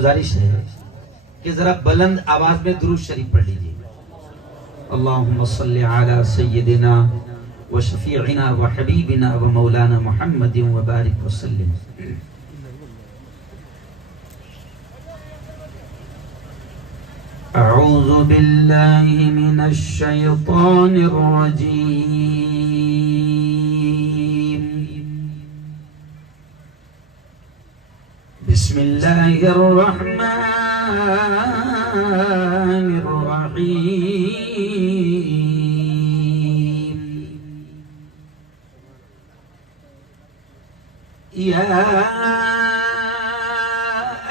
گزارش ہے کہ ذرا بلند آواز میں درود شریف پڑھ لیجئے۔ اللہم صلی علی سیدنا و شفیعنا و حبیبنا و مولانا محمد و بارک وسلم۔ اعوذ باللہ من الشیطان الرجیم۔ بسم اللہ الرحمن الرحیم۔ یا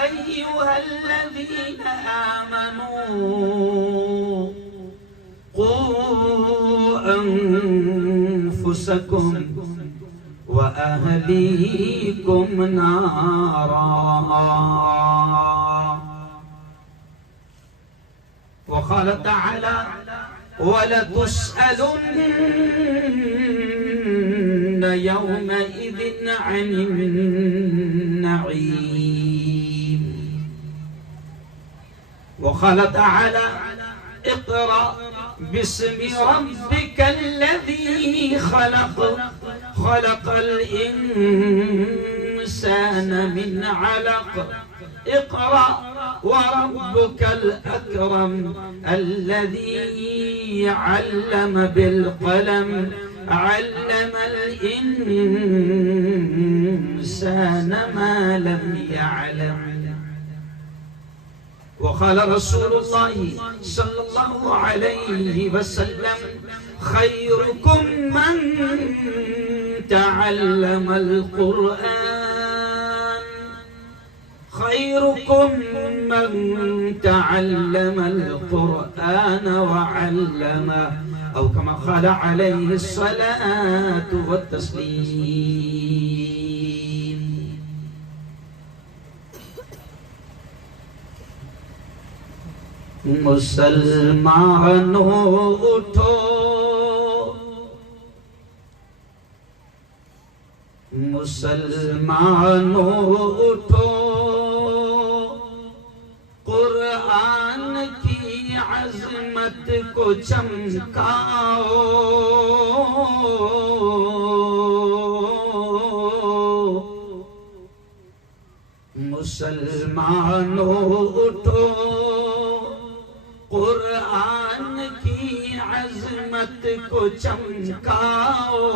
ایہا الذین آمنوا قوا انفسکم وَأَهْلِيكُمْ نَارًا وقال تعالى وَلَتُسْأَلُنَّ يَوْمَئِذٍ عَنِ النَّعِيمِ وقال تعالى اقرأ باسم ربك الذي خلق خلق الإنسان من علق اقرأ وربك الأكرم الذي علم بالقلم علم الإنسان ما لم يعلم وقال رسول الله صلى الله عليه وسلم خيركم من تعلم القرآن خيركم من تعلم القرآن وعلمه أو كما قال عليه الصلاة والتسليم۔ مسلمانوں اٹھو مسلمانوں اٹھو قرآن کی عظمت کو چمکاؤ مسلمانوں اٹھو قرآن کی عظمت کو چمکاؤ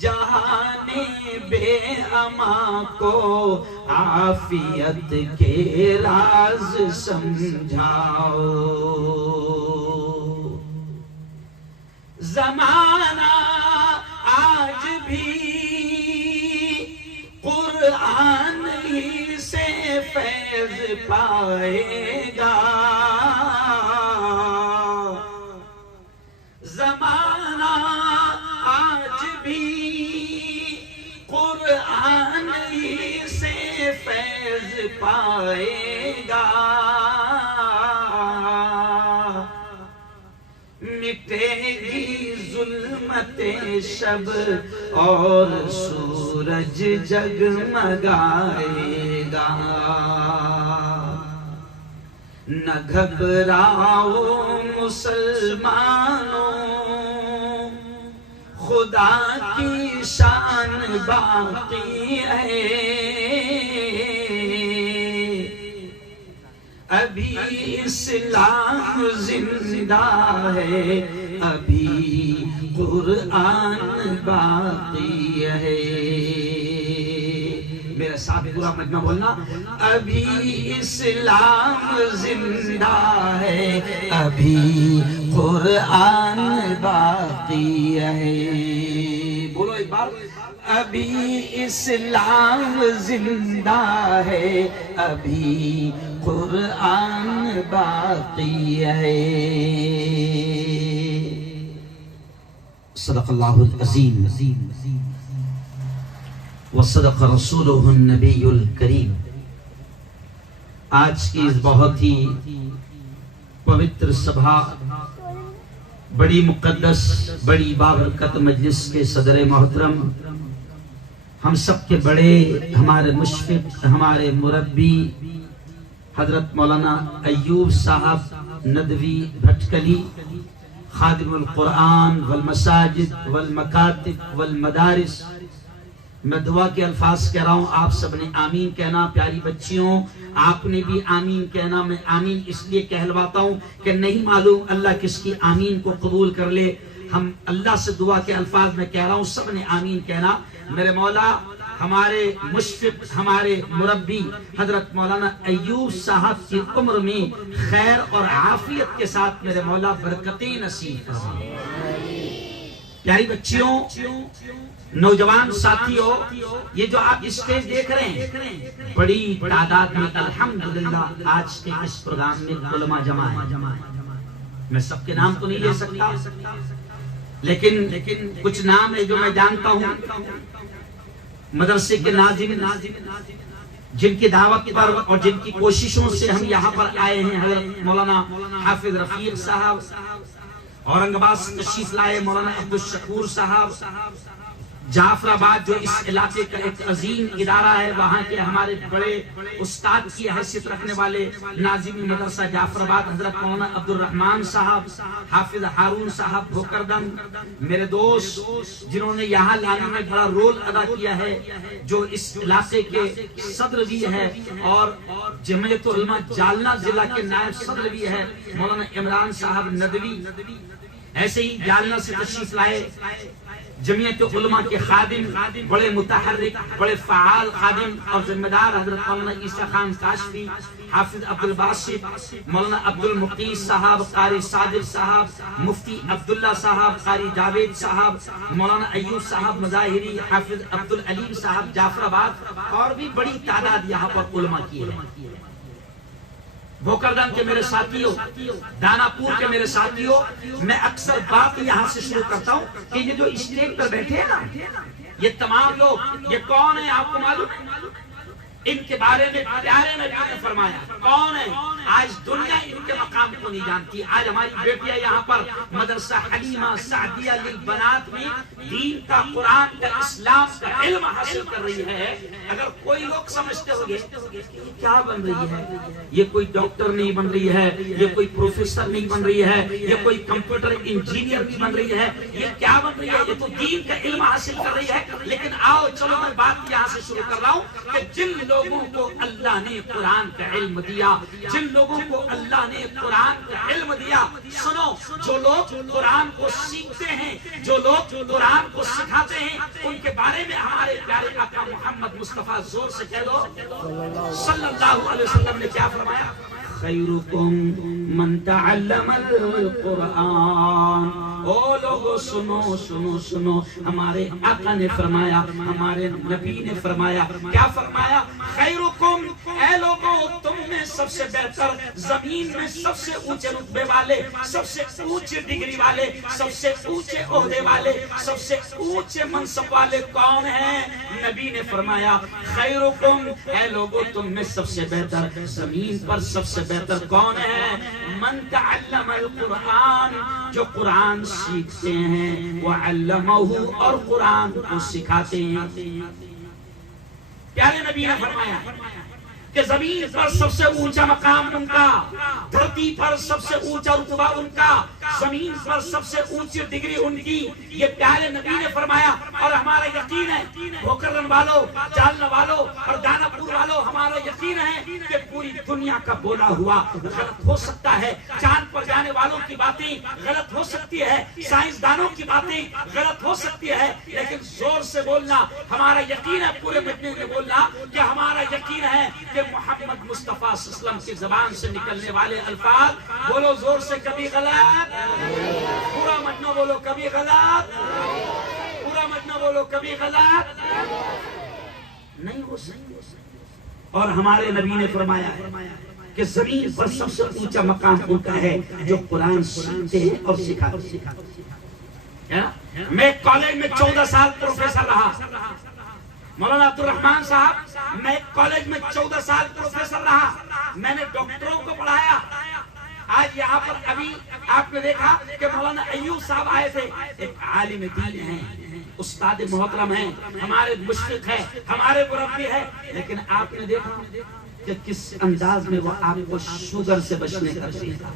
جہان بے اما کو عافیت کے راز سمجھاؤ زمانہ آج بھی قرآن ہی سے فیض پائے گا زمانہ آج بھی قرآن ہی سے فیض پائے گا مٹے گی ظلمت شب اور سورج جگمگائے گا نہ گھبراؤ مسلمانوں خدا کی شان باقی ہے ابھی اسلام زندہ ہے ابھی قرآن باقی ہے میرے ساتھ پورا مجمع بولنا ابھی اسلام زندہ ہے ابھی قرآن باقی ہے بولو ایک بار ابھی اسلام زندہ ہے ابھی قرآن باقی ہے صدق اللہ العظیم وصدق رسولہ النبی الکریم۔ آج کی اس بہت ہی پوتر سبھا بڑی مقدس بڑی بابرکت مجلس کے صدر محترم ہم سب کے بڑے ہمارے مشفق ہمارے مربی حضرت مولانا ایوب صاحب ندوی بھٹکلی خادم القرآن والمساجد والمکاتب والمدارس، میں دعا کے الفاظ کہہ رہا ہوں، آپ سب نے آمین کہنا۔ پیاری بچیوں آپ نے بھی آمین کہنا۔ میں آمین اس لیے کہلواتا ہوں کہ نہیں معلوم اللہ کس کی آمین کو قبول کر لے۔ ہم اللہ سے دعا کے الفاظ میں کہہ رہا ہوں، سب نے آمین کہنا۔ میرے مولا ہمارے مشفق ہمارے مربی حضرت مولانا ایوب صاحب کی عمر میں خیر اور عافیت کے ساتھ میرے مولا برکتیں نصیب فرمائے۔ پیاری بچیوں، نوجوان ساتھیوں، یہ جو آپ اسٹیج دیکھ رہے ہیں بڑی تعداد میں الحمدللہ آج کے اس پروگرام میں علماء جمع ہیں۔ میں سب کے نام تو نہیں لے سکتا، لیکن کچھ نام ہے جو میں جانتا ہوں۔ مدرسے کے ناظرین جن کی دعوت پر اور جن کی کوششوں سے ہم یہاں پر آئے ہیں، حضرت مولانا حافظ رفیق صاحب، اورنگ آباد سے تشریف لائے مولانا عبدالشکور صاحب، جعفر آباد جو اس علاقے کا ایک عظیم ادارہ ہے، وہاں کے ہمارے بڑے استاد کی حیثیت رکھنے والے ناظم مدرسہ جعفر آباد حضرت مولانا عبدالرحمن صاحب، حافظ ہارون صاحب بھوکردن، میرے دوست جنہوں نے یہاں لانے میں بڑا رول ادا کیا ہے، جو اس علاقے کے صدر بھی ہے اور جمعیت علماء جالنہ ضلع کے نائب صدر بھی ہے مولانا عمران صاحب ندوی۔ ایسے ہی جالنہ سے تشریف لائے جمعیت علماء کے خادم، بڑے متحرک بڑے فعال خادم اور ذمہ دار حضرت مولانا عیسیٰ خان کاشفی، حافظ عبدالباسط، مولانا عبدالمقیس صاحب، قاری صادق صاحب، مفتی عبداللہ صاحب، قاری جاوید صاحب، مولانا ایوب صاحب مظاہری، حافظ عبدالعلیم صاحب جعفر آباد، اور بھی بڑی تعداد یہاں پر علماء کی ہے۔ بھوکردن کے میرے ساتھیوں، دانا پور کے میرے ساتھیوں، میں اکثر بات یہاں سے شروع کرتا ہوں کہ یہ جو اسٹیج پر بیٹھے ہیں نا، یہ تمام لوگ، یہ کون ہیں آپ کو معلوم ہے؟ ان کے بارے میں پیارے نبی نے فرمایا کون ہے؟ آج دنیا ان کے مقام کو نہیں جانتی۔ آج ہماری بیٹیاں یہاں پر مدرسہ حلیمہ سعدیہ للبنات میں دین کا، قرآن کا، اسلام کا علم حاصل کر رہی ہے۔ اگر کوئی لوگ سمجھتے ہوگے یہ کیا بن رہی ہے، یہ کوئی ڈاکٹر نہیں بن رہی ہے، یہ کوئی پروفیسر نہیں بن رہی ہے، یہ کوئی کمپیوٹر انجینئر نہیں بن رہی ہے، یہ کیا بن رہی ہے؟ یہ تو دین کا علم حاصل کر رہی ہے۔ لیکن آؤ چلو میں بات یہاں سے شروع کر رہا ہوں کہ جن لوگوں کو اللہ نے قرآن کا علم دیا، جن لوگوں کو اللہ نے قرآن کا علم دیا، سنو، جو لوگ قرآن کو سیکھتے ہیں، جو لوگ قرآن کو سکھاتے ہیں، ان کے بارے میں ہمارے پیارے آقا محمد مصطفیٰ، زور سے کہہ دو، صلی اللہ علیہ وسلم نے کیا فرمایا؟ خیرکم من تعلم القرآن۔ او لوگو سنو سنو سنو، ہمارے آقا نے فرمایا، ہمارے نبی نے فرمایا، کیا فرمایا؟ خیرکم، اے لوگو تم میں سب سے بہتر، زمین میں سب سے اونچے رتبے والے، سب سے اونچے ڈگری والے، سب سے اونچے عہدے والے، سب سے اونچے منصب والے کون ہیں؟ نبی نے فرمایا خیرکم، اے لوگو تم میں سب سے بہتر، زمین پر سب سے بہتر کون ہے؟ من تعلم القرآن، جو قرآن سیکھتے ہیں، وعلمہ، اور قرآن کو سکھاتے ہیں۔ پیارے نبی نے فرمایا کہ زمین پر سب سے اونچا مقام ان کا، دھرتی پر سب سے اونچا رتبہ ان کا، زمین پر سب سے اونچی ڈگری ان کی، یہ پیارے نبی نے فرمایا۔ اور ہمارا یقین ہے، بھوکردن والوں، جالنہ والوں اور دانا پور والوں، ہمارا یقین ہے کہ پوری دنیا کا بولا ہوا غلط ہو سکتا ہے، چاند پر جانے والوں کی باتیں غلط ہو سکتی ہے، سائنسدانوں کی باتیں غلط ہو سکتی ہے، لیکن زور سے بولنا ہمارا یقین ہے، پورے مجمع میں بولنا کہ ہمارا یقین ہے کہ محمد مصطفیٰ صلی اللہ علیہ وسلم کی زبان سے نکلنے والے الفاظ، بولو زور سے، کبھی غلط، پورا مجمع بولو کبھی غلط، پورا مجمع بولو کبھی غلط نہیں ہو سکتے۔ اور ہمارے نبی نے فرمایا ہے کہ زمین پر سب سے اونچا مقام ان کا ہے جو قرآن سیکھتے ہیں اور سکھاتے ہیں۔ میں کالج میں 14 سال پروفیسر رہا، مولانا عبدالرحمن صاحب، میں کالج میں 14 سال پروفیسر رہا، میں نے ڈاکٹروں کو پڑھایا۔ آج یہاں پر ابھی آپ نے دیکھا کہ مولانا ایوب صاحب آئے تھے، ایک عالم دین ہیں، استاد محترم ہیں، ہمارے مشفق ہیں، ہمارے مربی ہیں، لیکن آپ نے دیکھا کہ کس انداز میں وہ آپ کو شوگر سے بچنے کا طریقہ،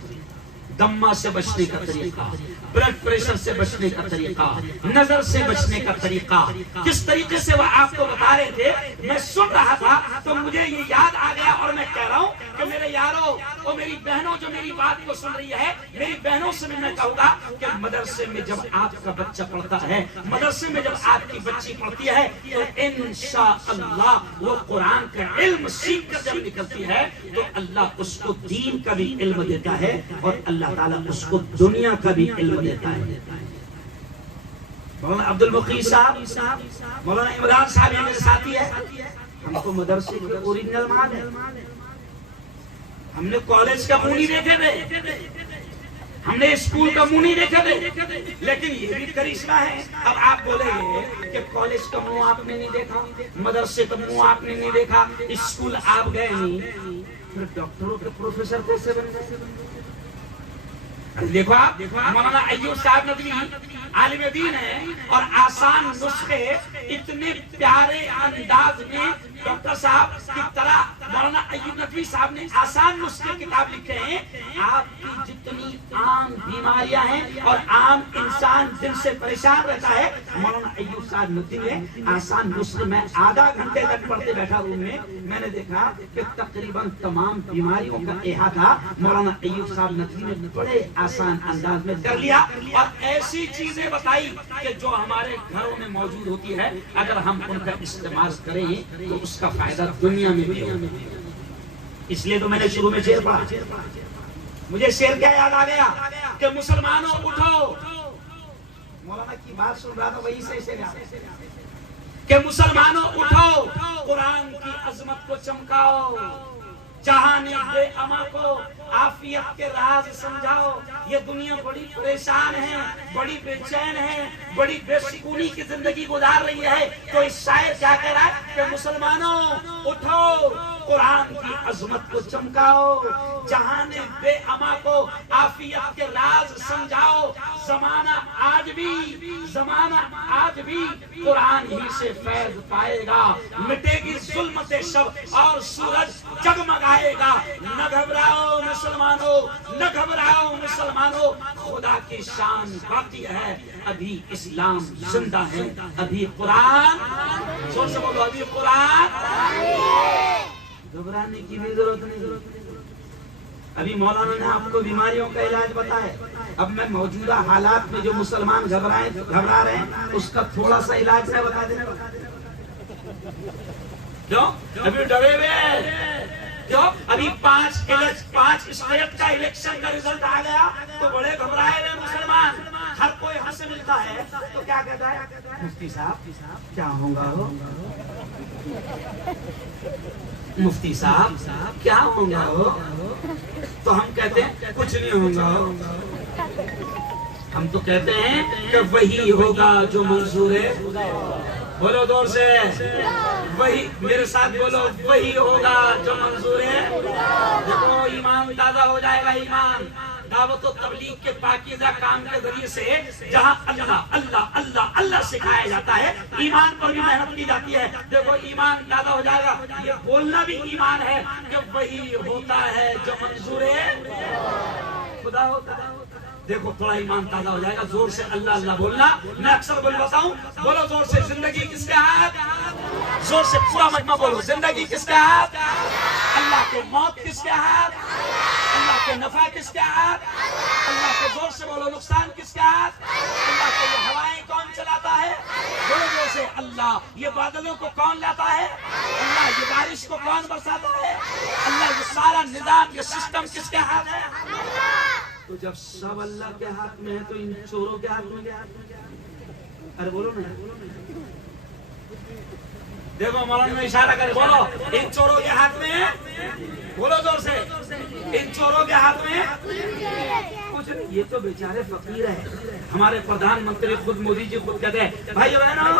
دمہ سے بچنے کا طریقہ، بلڈ پریشر سے بچنے کا طریقہ، نظر سے بچنے کا طریقہ، کس طریقے سے وہ آپ کو بتا رہے تھے. میں سن رہا تھا تو مجھے یہ یاد آ گیا اور میں کہہ رہا ہوں کہ میرے یاروں اور میری بہنوں جو میری بات کو سن رہی ہے، میری بہنوں سے بھی میں کہوں گا کہ مدرسے میں جب آپ کا بچہ پڑھتا ہے، مدرسے میں جب آپ کی بچی پڑھتی ہے تو انشاءاللہ وہ قرآن کا علم سیکھ کر جب نکلتی ہے تو اللہ اس کو دین کا بھی علم دیتا ہے اور اللہ تعالیٰ اس کو دنیا کا بھی علم دیتا ہے. مولانا عبد المقی صاحب، مولانا عمران صاحب یہ میرے ساتھی ہے. ہم کو مدرسے کے اوریجنل مال ہے، ہم نے کالج کا منہ نہیں دیکھے تھے، ہم نے اسکول کا منہ نہیں دیکھے تھے، لیکن یہ بھی کرشمہ ہے. اب آپ بولیں گے کہ کالج کا منہ آپ نے نہیں دیکھا، مدرسے کا منہ آپ نے نہیں دیکھا، اسکول آپ گئے نہیں، پھر ڈاکٹروں کے پروفیسر کیسے بن گئے؟ دیکھو آپ مولانا ایوب صاحب ندوی عالم دین ہے اور آسان نسخے اتنے پیارے انداز میں ڈاکٹر صاحب کی طرح مولانا ایوب ندوی صاحب نے آسان نسخے کتاب لکھے ہیں. آپ کی جتنی عام بیماریاں ہیں اور عام انسان دل سے پریشان رہتا ہے، مولانا ایوب صاحب ندوی نے آسان نسخے میں آدھا گھنٹے تک پڑھتے بیٹھا روم میں نے دیکھا کہ تقریباً تمام بیماریوں کا احاطہ مولانا ایوب صاحب ندوی نے بڑے آسان انداز میں کر لیا اور ایسی چیزیں بتائی کہ جو ہمارے گھروں میں موجود ہوتی ہے، اگر ہم ان کا استعمال کریں تو اس کا فائدہ دنیا میں بھی ہوگا. اس لیے تو میں نے شروع میں شعر پڑھا. مجھے شعر کیا یاد آ گیا کہ مسلمانوں اٹھو، مولانا کی بات سن رہا تھا وہی سے کہ مسلمانوں اٹھو، قرآن کی عظمت کو چمکاؤ، جہان بے اما کو عافیت کے راز سمجھاؤ. یہ دنیا بڑی پریشان ہے، بڑی بے چین ہے، بڑی بے سکونی کی زندگی گزار رہی ہے. تو اس شاعر کیا کہہ رہا ہے کہ مسلمانوں اٹھو، قرآن کی عظمت کو چمکاؤ، جہان بے اما کو عافیت کے راز سمجھاؤ. زمانہ آج بھی قرآن ہی سے فیض پائے گا. مٹے گی ظلمت شب اور سورج جگمگائے گا. نہ گھبراؤ مسلمانوں، نہ گھبراؤ مسلمانوں، خدا کی شان باقی ہے، ابھی اسلام زندہ ہے، ابھی قرآن، زور سے بولو، ابھی قرآن. گھبرانے کی بھی ضرورت نہیں. ابھی مولانا نے آپ کو بیماریوں کا علاج بتایا. اب میں موجودہ حالات میں جو مسلمان گھبرا رہے ہیں اس کا تھوڑا سا علاج میں بتا دینا. کیوں ابھی ڈرے ہوئے ہیں؟ کیوں ابھی 5 اسٹیٹ کا الیکشن کا رزلٹ آ گیا تو بڑے گھبرائے ہوئے مسلمان. ہر کوئی ہم سے ملتا ہے تو کیا کہتا ہے؟ مفتی صاحب کیا ہوگا ہو، مفتی صاحب کیا ہوگا ہو. تو ہم کہتے ہیں کچھ نہیں ہوگا. ہم تو کہتے ہیں کہ وہی ہوگا جو منظور ہے. بولو دور سے، وہی میرے ساتھ بولو، وہی ہوگا جو منظور ہے. دیکھو ایمان تازہ ہو جائے گا. ایمان دعوت و تبلیغ کے پاکیزہ کام کے ذریعے سے جہاں اللہ اللہ اللہ اللہ سکھایا جاتا ہے، ایمان پر بھی محنت کی جاتی ہے. دیکھو ایمان تازہ ہو جائے گا. یہ بولنا بھی ایمان ہے کہ وہی ہوتا ہے جو منظور خدا ہوتا ہے. دیکھو تھوڑا ایمان تازہ ہو جائے گا. زور سے اللہ اللہ بولنا. میں اکثر بولتا ہوں، بولو زور سے، زندگی کس کے ہاتھ؟ زور سے پورا مجمع بولو، زندگی کس کے ہاتھ؟ اللہ کے. موت کس کے ہاتھ؟ اللہ کے. نفع کس کے ہاتھ؟ اللہ کے. زور سے بولو، نقصان کس کے ہاتھ؟ اللہ کے. یہ ہوائیں کون چلاتا ہے؟ بولو زور سے، اللہ. یہ بادلوں کو کون لاتا ہے؟ اللہ. یہ بارش کو کون برساتا ہے؟ اللہ. یہ سارا نظام، یہ سسٹم کس کے ہاتھ ہے؟ تو جب سب اللہ کے ہاتھ میں ہے تو ان چوروں کے ہاتھ میں کیا ہے؟ ارے بولو نا. دیکھو مولانا میں اشارہ کرے، بولو ان چوروں کے ہاتھ میں ہے. بولو زور سے، ان چوروں کے ہاتھ میں کچھ نہیں. یہ تو بیچارے فقیر ہیں. ہمارے پردھان منتری خود مودی جی خود کہتے ہیں، بھائی بہنوں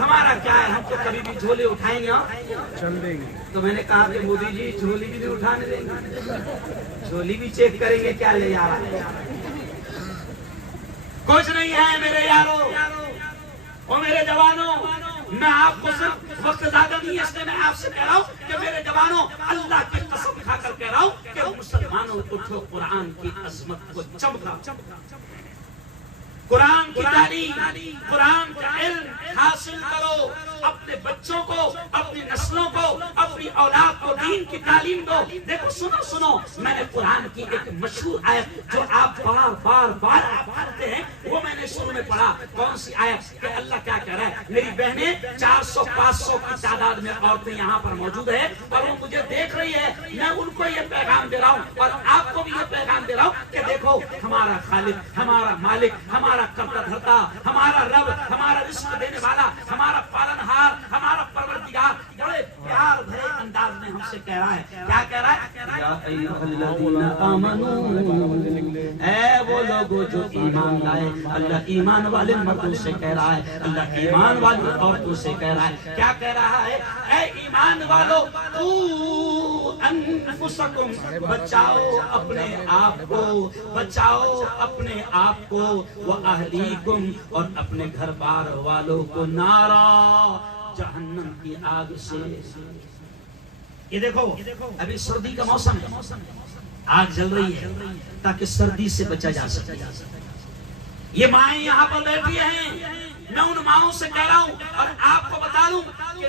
ہمارا کیا ہے، ہم تو کبھی بھی جھولے اٹھائیں گے چل دیں گے. تو میں نے کہا کہ مودی جی جھولی بھی نہیں اٹھانے دیں گے، جھولی بھی چیک کریں گے کیا لے آ رہا ہے. کچھ نہیں ہے میرے یارو. او میرے جوانوں، میں آپ کو صرف وقت زیادہ نہیں ہے اس لیے میں آپ سے کہہ رہا ہوں کہ میرے جوانوں، اللہ کی قسم کھا کر کہہ رہا ہوں کہ مسلمانوں اٹھو، قرآن کی عظمت کو چمکا، قرآن کی تعلیم، قرآن کا علم حاصل کرو، اپنے بچوں کو، اپنی نسلوں کو، اپنی اولاد کو دین کی تعلیم دو۔ دیکھو سنو، میں نے قرآن کی ایک مشہور آیت جو آپ بار پڑھتے ہیں وہ میں نے شروع میں پڑھا۔ کون سی آیت؟ کہ اللہ کیا کہہ رہا ہے، میری بہنیں 400-500 کی تعداد میں عورتیں یہاں پر موجود ہیں اور وہ مجھے دیکھ رہی ہے، میں ان کو یہ پیغام دے رہا ہوں اور آپ کو بھی یہ پیغام دے رہا ہوں کہ دیکھو ہمارا خالق، ہمارا مالک، ہمارا کرتا دھرتا، ہمارا رب، ہمارا رزق دینے والا، ہمارا پالن ہار، ہمارا پروردگار بڑے پیار بھرے انداز میں ہم سے کہہ رہا ہے۔ کیا کہہ رہا ہے؟ یا ایھا الذین آمنوا، اے وہ لوگوں جو ایمان لائے۔ اللہ ایمان والے مردوں سے کہہ رہا ہے، اللہ ایمان والی عورتوں سے کہہ رہا ہے۔ کیا کہہ رہا ہے؟ اے ایمان والو، انفسکم، بچاؤ اپنے آپ کو، بچاؤ اپنے آپ کو، واہلیکم، اور اپنے گھر بار والوں کو، نارا، جہنم کی آگ سے۔ یہ دیکھو ابھی سردی کا موسم ہے، آگ جل رہی ہے تاکہ سردی سے بچا جا سکے۔ یہ مائیں یہاں پر بیٹھی ہیں، میں ان ماؤں سے کہہ رہا ہوں اور آپ کو بتا دوں کہ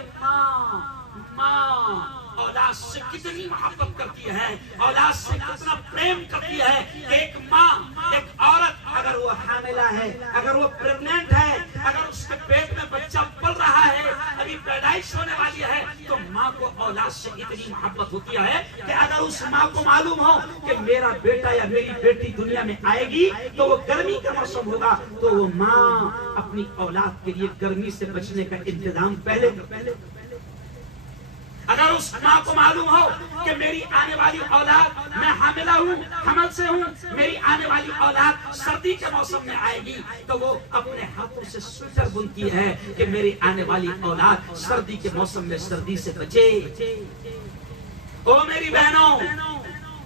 ماں اولاد سے کتنی محبت کرتی ہے، اولاد سے کتنا پریم کرتی ہے کہ ایک ماں، ایک عورت اگر وہ حاملہ ہے، اگر وہ پریگننٹ ہے، اگر اس کے پیٹ میں بچہ پل رہا ہے، ابھی پیدائش ہونے والی ہے، تو ماں کو اولاد سے اتنی محبت ہوتی ہے کہ اگر اس ماں کو معلوم ہو کہ میرا بیٹا یا میری بیٹی دنیا میں آئے گی تو وہ گرمی کا موسم ہوگا، تو وہ ماں اپنی اولاد کے لیے گرمی سے بچنے کا انتظام پہلے اگر اس ماں کو معلوم ہو کہ میری آنے والی اولاد، میں حاملہ ہوں، حمل سے ہوں، میری آنے والی اولاد سردی کے موسم میں آئے گی، تو وہ اپنے ہاتھوں سے سویٹر بنتی ہے کہ میری آنے والی اولاد سردی کے موسم میں سردی سے بچے۔ او میری بہنوں،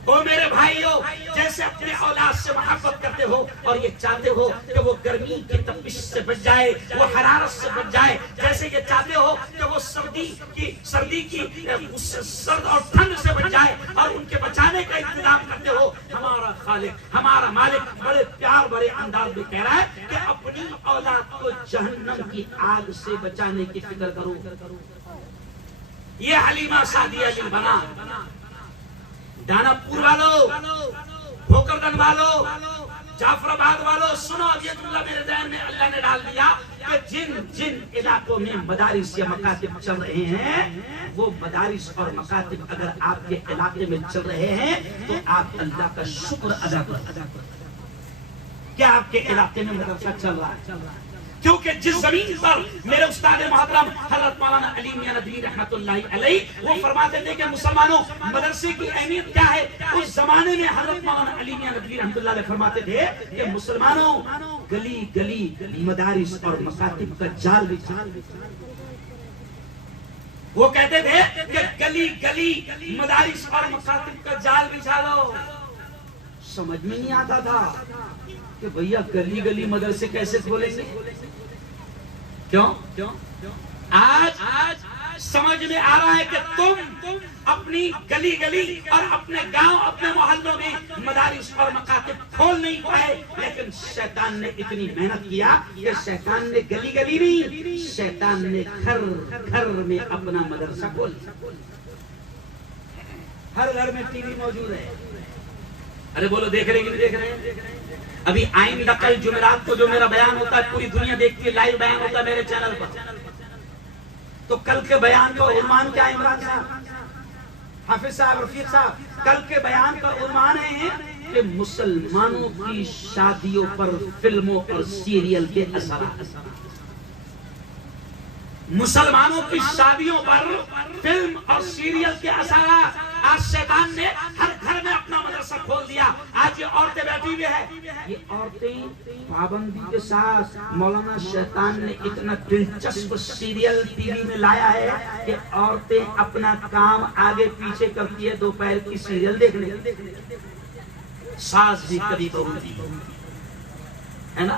او میرے بھائیوں، جیسے اپنے اولاد سے محبت کرتے ہو اور یہ چاہتے ہو کہ وہ گرمی کی تپش سے بچ جائے، وہ حرارت سے بچ جائے، جیسے یہ چاہتے ہو کہ وہ سردی کی سرد اور ٹھنڈ سے بچ جائے اور ان کے بچانے کا انتظام کرتے ہو، ہمارا خالق، ہمارا مالک بڑے پیار بڑے انداز میں کہہ رہا ہے کہ اپنی اولاد کو جہنم کی آگ سے بچانے کی فکر کرو۔ یہ حلیمہ سعدیہ للبنا، دانا پور والو، بھوکردن والو، جعفر آباد والو، سنو اب یہ جملہ میرے ذہن میں اللہ نے ڈال دیا کہ جن علاقوں میں مدارس یا مکاتب چل رہے ہیں، وہ مدارس اور مکاتب اگر آپ کے علاقے میں چل رہے ہیں تو آپ اللہ کا شکر ادا کریں کہ آپ کے علاقے میں مدرسہ چل رہا ہے، کیونکہ جس زمین پر میرے استاد محترم حضرت مولانا علی میاں ندوی رحمت اللہ علیہ وہ فرماتے تھے کہ مسلمانوں مدرسے کی اہمیت کیا ہے، اس زمانے میں حضرت مولانا علی میاں ندوی رحمت اللہ علیہ فرماتے تھے کہ مسلمانوں گلی گلی مدارس اور مکاتب کا جال بچھا۔ وہ کہتے تھے کہ گلی گلی مدارس اور مکاتب کا جال بچھا لو۔ سمجھ میں نہیں آتا تھا کہ بھیا گلی گلی مدرسے کیسے کھولیں گے، کیوں؟ آج سمجھ میں آ رہا ہے کہ تم اپنی گلی گلی اور اپنے گاؤں، اپنے محلوں میں مدارس اور مکاتب کھول نہیں پائے، لیکن شیطان نے اتنی محنت کیا کہ شیطان نے گلی گلی نہیں، شیطان نے گھر گھر میں اپنا مدرسہ کھول لیا۔ ہر گھر میں ٹی وی موجود ہے، ارے بولو دیکھ رہے ہیں، دیکھ رہے ہیں؟ ابھی آئندہ کل جمعرات کو جو میرا بیان ہوتا ہے پوری دنیا دیکھتی ہے، لائیو بیان ہوتا ہے میرے چینل پر، تو کل کے بیان کا عنوان کیا ہے؟ عمران صاحب، حافظ صاحب، رفیق صاحب، کل کے بیان کا عنوان ہے کہ مسلمانوں کی شادیوں پر فلموں اور سیریل کے اثرات۔ مسلمانوں کی شادیوں پر فلم اور سیریل کے اثرات۔ آج شیطان نے ہر گھر میں اپنا مدرسہ کھول دیا۔ آج یہ عورتیں بیٹھی ہوئی ہیں، یہ عورتیں پابندی کے ساتھ، مولانا شیطان نے اتنا دلچسپ سیریل ٹی وی میں لایا ہے کہ عورتیں اپنا کام آگے پیچھے کرتی ہے دوپہر کی سیریل دیکھنے، ساس بھی کبھی بہو ہے نا،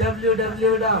www.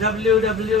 www.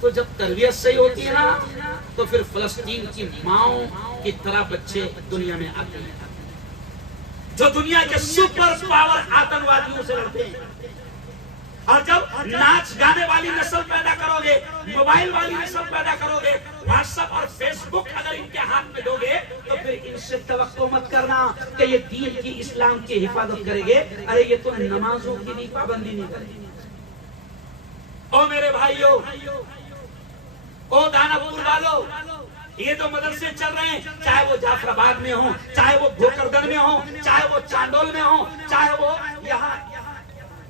تو جب تربیت صحیح ہوتی ہے نا تو پھر فلسطین کی ماؤں کی طرح بچے دنیا میں آتے ہیں جو دنیا کے سپر پاور آتنوادیوں سے لڑتے ہیں. اور جب ناچ گانے والی نسل پیدا کرو گے, موبائل والی نسل پیدا کرو گے, واٹس ایپ اور فیس بک اگر ان کے ہاتھ میں دو گے تو پھر ان سے توقع مت کرنا کہ یہ دین کی اسلام کی حفاظت کرے گے. ارے یہ تو نمازوں کی بھی پابندی نہیں کرے گی. او میرے بھائیو, او داناپور والو, یہ جو مدرسے چل رہے ہیں چاہے وہ جعفر آباد میں ہوں, چاہے وہ بھوکردن میں ہوں, چاہے وہ چاندول میں ہوں, چاہے وہ یہاں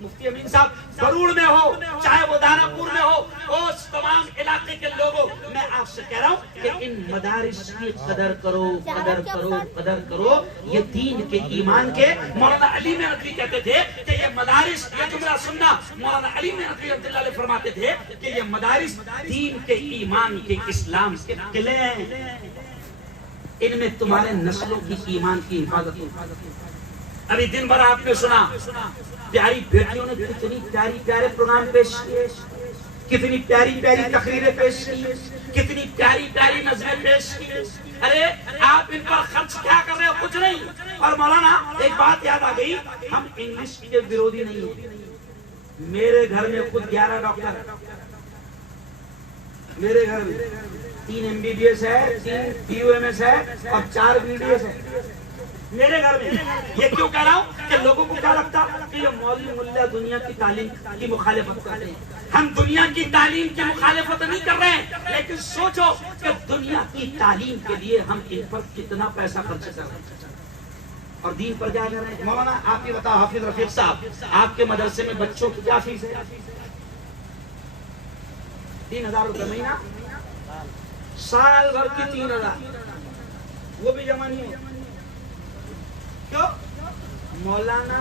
مفتی امین صاحب بروڑ میں ہو, چاہے وہ داناپور میں ہو, اس تمام علاقے کے لوگوں, میں آپ سے کہہ رہا ہوں کہ ان مدارس کی قدر کرو, قدر کرو, قدر کرو. یہ دین کے ایمان کے, مولانا علی ندوی کہتے تھے کہ یہ مدارس, یہ جملہ سننا, مولانا علی ندوی رضی اللہ عنہ فرماتے تھے کہ یہ مدارس دین کے ایمان کے اسلام کے قلعے ہیں, ان میں تمہارے نسلوں کی ایمان کی حفاظت ہے. ابھی دن بھر آپ نے سنا پیاری بیٹیوں نے کتنی پیاری پیارے پروگرام پیش کیے, کتنی پیاری پیاری تقریریں پیش کی, کتنی پیاری پیاری نظمیں پیش کی. ارے آپ ان پر خرچ کیا کر رہے ہو؟ کچھ نہیں. اور مولانا ایک بات یاد آ گئی, ہم انگلش کے ورودھی نہیں ہیں. میرے گھر میں خود 11 ڈاکٹر, میرے گھر میں 3 MBBS ہے, 3 PUMS ہے اور 4 BDS ہے میرے گھر میں. یہ کیوں کہہ رہا ہوں کہ لوگوں کو کیا لگتا کہ یہ مولوی ملا دنیا کی تعلیم کی مخالفت کر رہے ہیں. ہم دنیا کی تعلیم کی مخالفت نہیں کر رہے ہیں, لیکن سوچو کہ دنیا کی تعلیم کے لیے ہم ان پر کتنا پیسہ خرچ کر رہے ہیں اور دین پر جا رہے ہیں. مولانا آپ یہ بتاؤ, حافظ رفیق صاحب, آپ کے مدرسے میں بچوں کی کیا فیس ہے؟ 3000 روپے مہینہ, سال بھر کی 3000, وہ بھی جمع نہیں ہے. کیوں؟ مولانا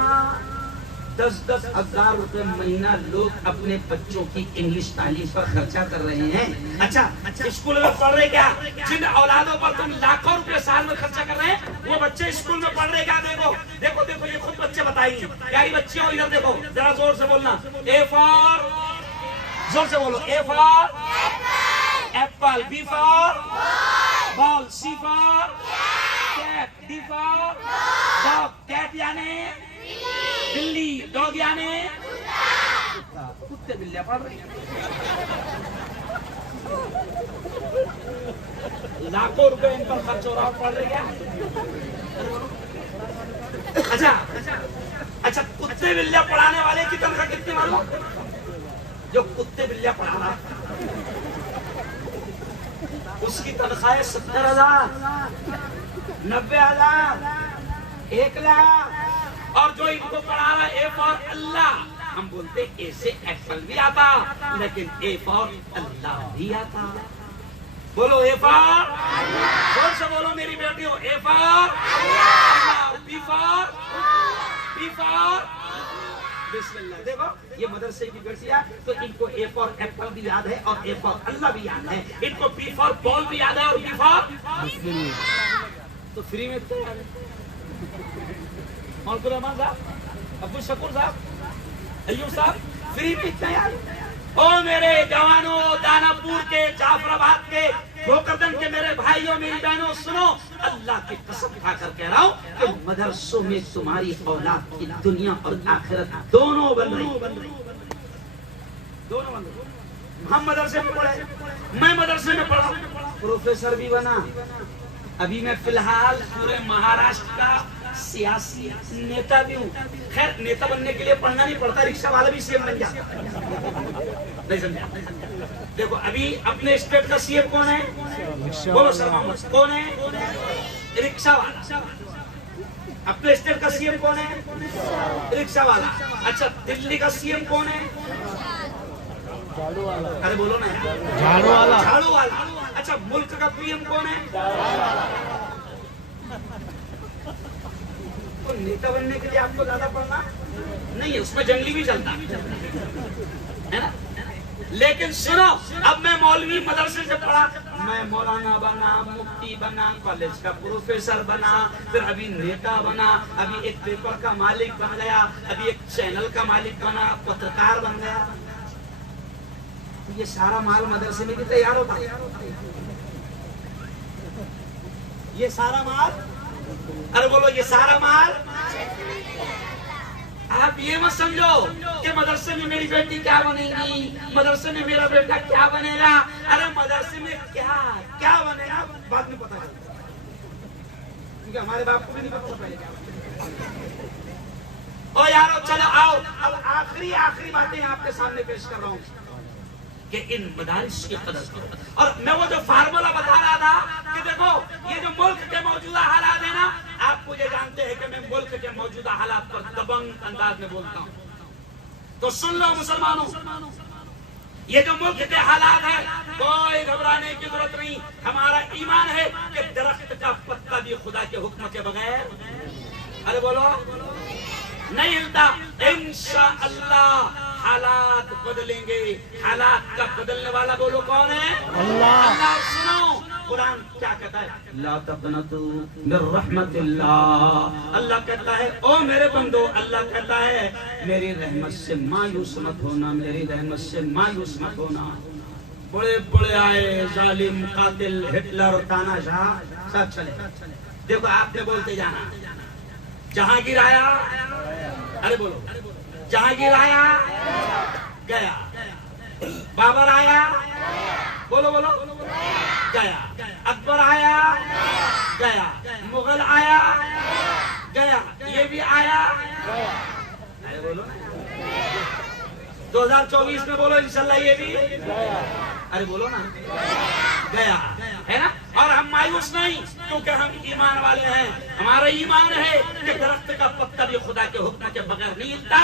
10-10 ہزار روپے مہینہ لوگ اپنے بچوں کی انگلش تعلیم پر خرچہ کر رہے ہیں. اچھا اسکول میں پڑھ رہے کیا؟ جن اولادوں پر تم لاکھوں روپے سال میں خرچہ کر رہے ہیں وہ بچے اسکول میں پڑھ رہے کیا؟ دیکھو دیکھو دیکھو, یہ خود بچے بتائیں گے. پیاری بچیوں ادھر دیکھو, ذرا زور سے بولنا. A for, زور سے بولو. A for apple, B for ball, C for cat, D for dog. cat یعنی بلی, ڈاگ یعنی کتے بلیاں پڑھ رہی ہیں. لاکھوں روپے ان پر خرچ ہو رہا, پڑھ رہی ہے. اچھا اچھا, کتے بلیاں پڑھانے والے کی تنخواہ کتنی معلوم؟ جو کتے بلیاں پڑھا رہا اس کی تنخواہ 70,000, 90,000, 1,00,000. اور جو ان کو پڑھا رہا ہے A for اللہ, ہم بولتے A سے ایپل بھی آتا لیکن A for اللہ بھی آتا. بولو A for, زور سے بولو میری بیٹیوں. A for Allah, B for بسم اللہ. دیکھو یہ مدرسے کی بیٹیاں, تو ان کو A for ایپل بھی یاد ہے اور A for اللہ بھی یاد ہے, ان کو B for بال بھی یاد ہے اور B for تو فری میں تیار ہے. مولانا رحمان صاحب, ابو شکور صاحب, ایوب صاحب, فری میں تیار. او میرے جوانوں, داناپور کے, جعفر آباد کے, بھوکردن کے میرے بھائیوں, میری بہنوں, سنو, اللہ کی قسم کھا کر کہہ رہا ہوں کہ مدرسوں میں تمہاری اولاد کی دنیا اور آخرت دونوں بن رہی, دونوں بن رہی. ہم مدرسے میں پڑھے, میں مدرسے میں پڑھا, پروفیسر بھی بنا. ابھی میں فی الحال پورے مہاراشٹر کا سیاسی نیتا بھی ہوں. خیر نیتا بننے کے لیے پڑھنا نہیں پڑتا, رکشہ والا بھی CM بن جاتا. نہیں سمجھا؟ دیکھو ابھی اپنے اسٹیٹ کا CM کون ہے؟ بولو سر محمد, کون ہے؟ رکشہ والا. اپنے اسٹیٹ کا CM کون ہے؟ رکشہ والا. اچھا دلی کا CM کون ہے؟ جھاڑو والا. ارے بولو نا, جھاڑو والا. جھاڑو والا. اچھا ملک کا PM کون ہے؟ تو نیتا بننے کے لیے آپ کو زیادہ پڑھنا نہیں ہے, اس میں جنگلی بھی چلتا ہے نا. لیکن سنو, اب میں مولوی مدرسے سے پڑھا, میں مولانا بنا, مفتی بنا, کالج کا پروفیسر بنا, پھر ابھی نیتا بنا, ابھی ایک پیپر کا مالک بن گیا, ابھی ایک چینل کا مالک بنا, پترکار بن گیا. یہ سارا مال مدرسے میں بھی تیار ہوتا ہے، یہ سارا مال، ارے بولو یہ سارا مال. آپ یہ مت سمجھو کہ مدرسے میں میری بیٹی کیا بنے گی، مدرسے میں میرا بیٹا کیا بنے گا. ارے مدرسے میں کیا بنے گا بعد میں پتا چلتا، کیونکہ ہمارے باپ کو بھی نہیں پتا پہلے. او یارو چلو آؤ، اب آخری باتیں آپ کے سامنے پیش کر رہا ہوں کہ ان مدارس کی قدر کرو. اور میں وہ جو فارمولا بتا رہا تھا کہ دیکھو یہ جو ملک کے موجودہ حالات ہیں نا، آپ مجھے جانتے ہیں کہ میں ملک کے موجودہ حالات پر دبنگ انداز میں بولتا ہوں، تو سن لو مسلمانوں، یہ جو ملک کے حالات ہیں کوئی گھبرانے کی ضرورت نہیں. ہمارا ایمان ہے کہ درخت کا پتا بھی خدا کے حکم کے بغیر، ارے بولو، نہیں ہلتا. انشاءاللہ حالات بدلیں گے. حالات کا بدلنے والا بولو کون ہے؟ اللہ. سنو قرآن کیا کہتا ہے، لا تقنطوا من رحمت اللہ. اللہ کہتا ہے او میرے بندو، اللہ کہتا ہے میری رحمت سے مایوس مت ہونا، میری رحمت سے مایوس مت ہونا. بڑے بڑے آئے ظالم، قاتل، ہٹلر، تانا شاہ سب چلے. دیکھو آپ نے بولتے جانا، جہانگیر آیا، ارے بولو، جہانگیر آیا گیا، بابر آیا، بولو بولو، گیا، اکبر آیا گیا، مغل آیا گیا، یہ بھی آیا، ارے بولو 2024 میں بولو انشاءاللہ یہ بھی، ارے بولو نا، گیا ہے نا. اور ہم مایوس نہیں کیونکہ ہم ایمان والے ہیں. ہمارا ایمان ہے کہ درخت کا پتا بھی خدا کے حکم کے بغیر نہیں ہلتا.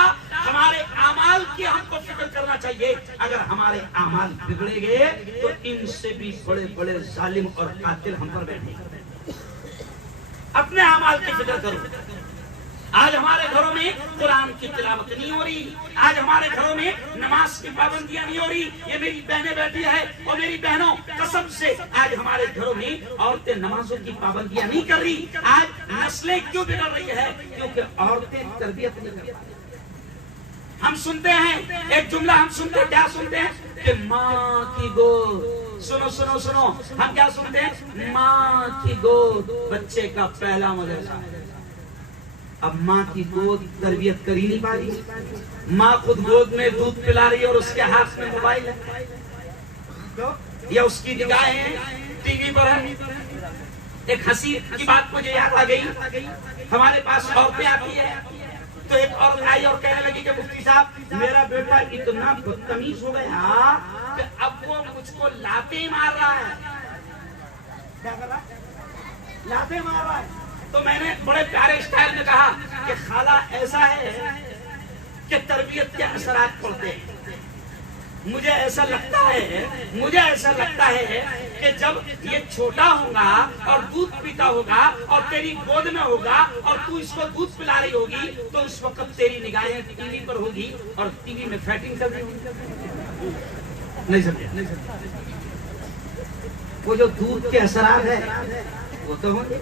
ہمارے اعمال کی ہم کو فکر کرنا چاہیے. اگر ہمارے اعمال بگڑے گئے تو ان سے بھی بڑے بڑے ظالم اور قاتل ہم پر بیٹھے گا. اپنے اعمال کی فکر کرو. آج ہمارے گھروں میں قرآن کی تلاوت نہیں ہو رہی، آج ہمارے گھروں میں نماز کی پابندیاں نہیں ہو رہی. یہ میری بہنیں بیٹھی ہے اور میری بہنوں قسم سے آج ہمارے گھروں میں عورتیں نمازوں کی پابندیاں نہیں کر رہی. آج نسلیں کیوں بگڑ رہی ہے؟ کیونکہ عورتیں تربیت نہیں کر پاتی. ہم سنتے ہیں ایک جملہ، ہم سنتے ہیں کیا سنتے ہیں کہ ماں کی گود. سنو سنو سنو، ہم کیا سنتے ہیں؟ ماں کی گود بچے کا پہلا مدرسہ. اب ماں کی گود تربیت کر ہی نہیں پا رہی. ماں خود گود میں دودھ پلا رہی ہے اور اس کے ہاتھ میں موبائل ہے، یا اس کی نگاہیں ٹی وی پر ہے. ایک ہنسی کی بات مجھے یاد آ گئی. ہمارے پاس عورتیں آتی ہے تو ایک عورت آئی اور کہنے لگی کہ مفتی صاحب میرا بیٹا اتنا بدتمیز ہو گیا کہ اب وہ مجھ کو لاتے مار رہا ہے. کیا کر رہا ہے؟ لاتے مار رہا ہے. تو میں نے بڑے پیارے اسٹائل میں کہا کہ خالہ ایسا ہے کہ تربیت کے اثرات پڑتے ہیں. مجھے ایسا لگتا ہے کہ جب یہ چھوٹا ہوگا اور دودھ پیتا ہوگا اور تیری گود میں ہوگا اور تو اس کو دودھ پلا رہی ہوگی تو اس وقت تیری نگاہیں ٹی وی پر ہوگی اور ٹی وی میں فائٹنگ کر رہی ہوگی. نہیں سمجھے؟ وہ جو دودھ کے اثرات ہیں وہ تو ہوں گے.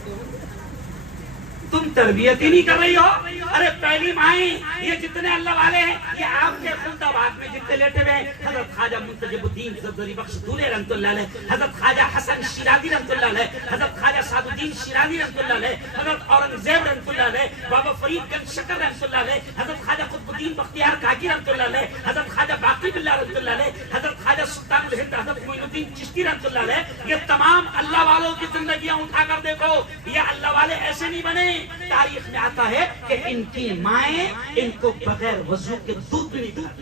تم تربیت ہی نہیں کر رہی ہو. ارے پہلی مائیں یہ جتنے اللہ والے ہیں یہ آپ کے خلد آباد میں جتنے لیٹے ہوئے ہیں، حضرت خواجہ منتجب الدین زردری بخش دولے رحمۃ اللہ علیہ، حضرت خواجہ حسن شیرازی رحمۃ اللہ علیہ، حضرت خواجہ سعد الدین شیرازی رحمۃ اللہ علیہ، حضرت اورنگزیب رحمۃ اللہ علیہ، بابا فرید گنج شکر رحمۃ اللہ علیہ، حضرت خواجہ قطب الدین بختیار کاکی رحمۃ اللہ علیہ، حضرت خواجہ باقی باللہ رحمۃ اللہ علیہ، حضرت خواجہ سلطان الہند حضرت معین الدین چشتی رحمۃ اللہ علیہ. یہ تمام اللہ والوں کی زندگیاں اٹھا کر دیکھو، یہ اللہ والے ایسے نہیں بنے. تاریخ میں آتا ہے کہ ان کی مائیں ان کو بغیر وضو کے دودھ بھی نہیں دودھ.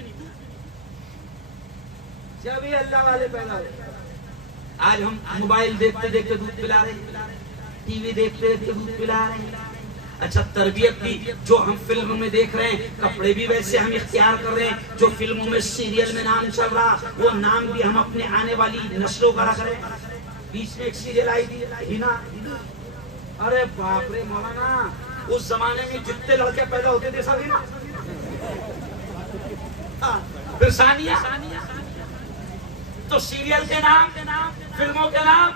جب یہ اللہ والے پیدا ہوئے. آج ہم موبائل دیکھتے دیکھتے دودھ پلا رہے ہیں، ٹی وی دیکھتے دیکھتے دودھ پلا رہے ہیں. اچھا تربیت بھی جو ہم فلم میں دیکھ رہے ہیں، کپڑے بھی ویسے ہم اختیار کر رہے ہیں. جو فلموں میں سیریل میں نام چل رہا وہ نام بھی ہم اپنے آنے والی نسلوں کا رکھ رہے ہیں. بیچ میں ایک سیریل آئی تھی ہینا. ارے باپ رے مولانا، اس زمانے میں جتنے لڑکے پیدا ہوتے تھے سب ہینا. پھر ثانیہ. تو سیریل کے نام، فلموں کے نام.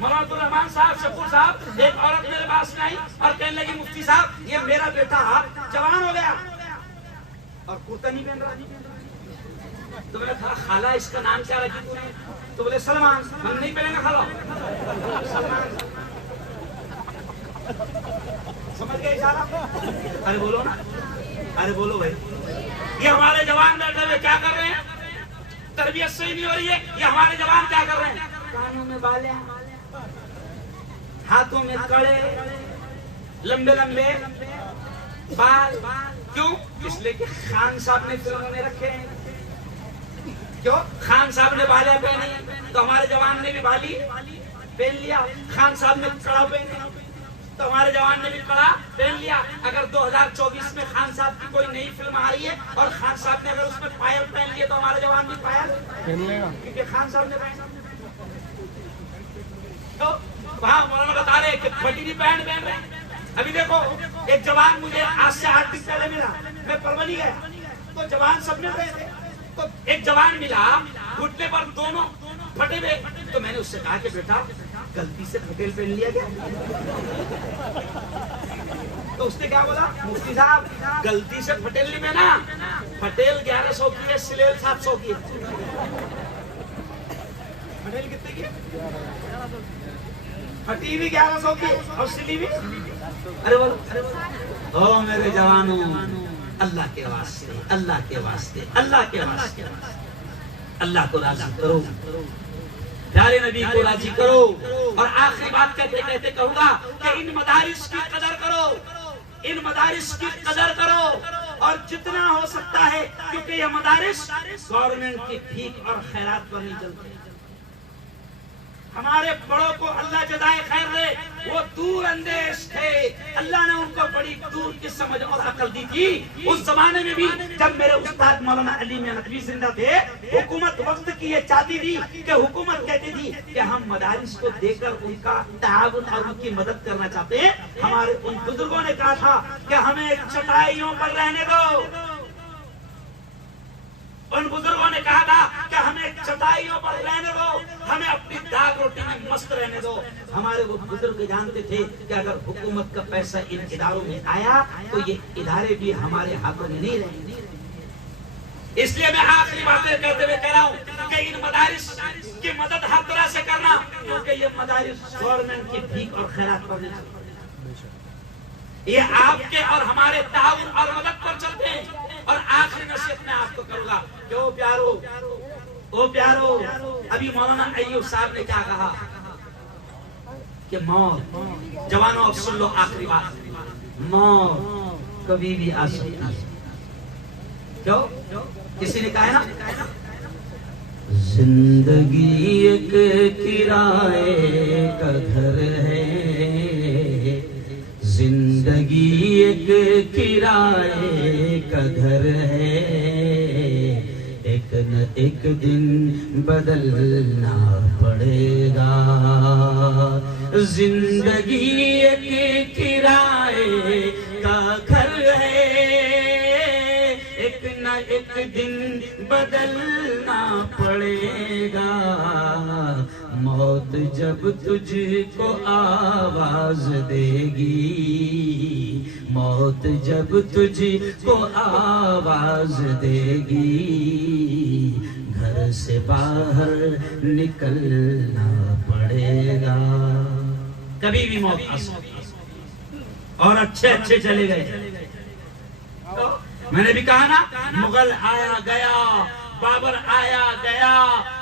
مولانا الرحمان صاحب، شکور صاحب، ایک عورت میرے پاس میں آئی اور کہنے لگی مفتی صاحب یہ میرا بیٹا جوان ہو گیا اور کرتا نہیں پہن رہا. تو میں نے کہا خالہ اس کا نام کیا رکھی تھی؟ تو بولے سلمان. ہم نہیں پہلے گا خالہ سلمان. سمجھ گئے اشارہ؟ ارے بولو نا, ارے بولو بھائی. یہ ہمارے جوان بیٹھے ہوئے کیا کر رہے ہیں؟ تربیت صحیح نہیں ہو رہی ہے. یہ ہمارے جوان کیا کر رہے ہیں؟ کانوں میں بالیں, ہاتھوں میں کڑے, لمبے لمبے بال. کیوں؟ اس لیے کہ خان صاحب نے فلموں میں رکھے ہیں. کیوں؟ خان صاحب نے بالیں پہنی تو ہمارے جوان نے بھی بالی پہن لیا. خان صاحب نے کڑا پہنے تو ہمارے جوان نے بھی کڑا پہن لیا. اگر 2024 میں خان صاحب کی کوئی نئی فلم آ رہی ہے اور خان صاحب نے اگر اس میں پائل پہن لیے تو ہمارے جوان بھی پائل پہن لے گا, کیونکہ خان صاحب نے پہنا. تو وہاں مولانا بتا رہے کہ پھٹی پہن رہے. ابھی دیکھو ایک جوان مجھے آج سے 8 دن پہلے ملا, میں پروانی گیا تو جوان سب مل رہے تھے. تو ایک جوان ملا گھٹنے پر دونوں پھٹے ہوئے. تو میں نے اس سے کہا کہ بیٹا غلطی سے پٹیل پہن لیا گیا. تو اس نے کیا بولا؟ مفتی صاحب غلطی سے پٹیل نہیں پہنا, پٹیل 1100 کی ہے, سلیل 700 کی ہے. پٹیل کتنے کی ہے؟ پھٹی بھی 1100 کی اور سلی بھی. ارے بولو او میرے جوانوں, اللہ کے واسطے, اللہ کے واسطے, اللہ کے واسطے اللہ کو راضی کرو, پیارے نبی کو راضی کرو. اور آخری بات کہتے کہتے کہوں گا کہ ان مدارس کی قدر کرو, ان مدارس کی قدر کرو, اور جتنا ہو سکتا ہے, کیونکہ یہ مدارس گورنمنٹ کی بھیک اور خیرات پر نہیں چلتے. ہمارے بڑوں کو اللہ جزائے خیر دے, وہ دور اندیش تھے, اللہ نے ان کو بڑی دور کی سمجھ اور عقل دی تھی. اس زمانے میں بھی جب میرے استاد مولانا علی میاں ندوی زندہ تھے, حکومت وقت کی یہ چاہتی تھی کہ حکومت کہتی تھی کہ ہم مدارس کو دے کر ان کا تعاون اور ان کی مدد کرنا چاہتے ہیں. ہمارے ان بزرگوں نے کہا تھا کہ ہمیں چٹائیوں پر رہنے دو, ان بزرگوں نے کہا تھا کہ ہمیں چٹائیوں پر رہنے دو, ہمیں اپنی داغ روٹی میں مست رہنے دو. ہمارے وہ بزرگ جانتے تھے کہ اگر حکومت کا پیسہ ان اداروں میں آیا تو یہ ادارے بھی ہمارے ہاتھوں میں نہیں رہیں گے. اس لیے میں آخری باتیں کہتے ہوئے کہہ رہا ہوں کہ ان مدارس کی مدد ہر طرح سے کرنا, کیونکہ یہ مدارس گورنمنٹ کی بھیک اور خیرات پر نہیں چلتے, یہ آپ کے اور ہمارے تعاون اور مدد پر چلتے ہیں. اور آخری نصیحت میں آپ کو کروں گا کہ او پیارو, او پیارو, ابھی مولانا ایوب صاحب نے کیا کہا کہ موت, جوانوں اب سن لو آخری بات, موت کبھی بھی آ سکتی ہے. کیوں؟ کسی نے کہا ہے نا زندگی ایک کرائے کا گھر ہے, زندگی ایک کرائے کا گھر ہے, ایک نہ ایک دن بدلنا پڑے گا. زندگی ایک کرائے کا گھر ہے, ایک نہ ایک دن بدلنا پڑے گا. موت جب تجھ کو آواز دے گی, موت جب تجھ کو آواز دے گی, گھر سے باہر نکلنا پڑے گا. کبھی بھی موت آ سکتی ہے, اور اچھے اچھے چلے گئے. میں نے بھی کہا نا, مغل آیا گیا, بابر آیا گیا,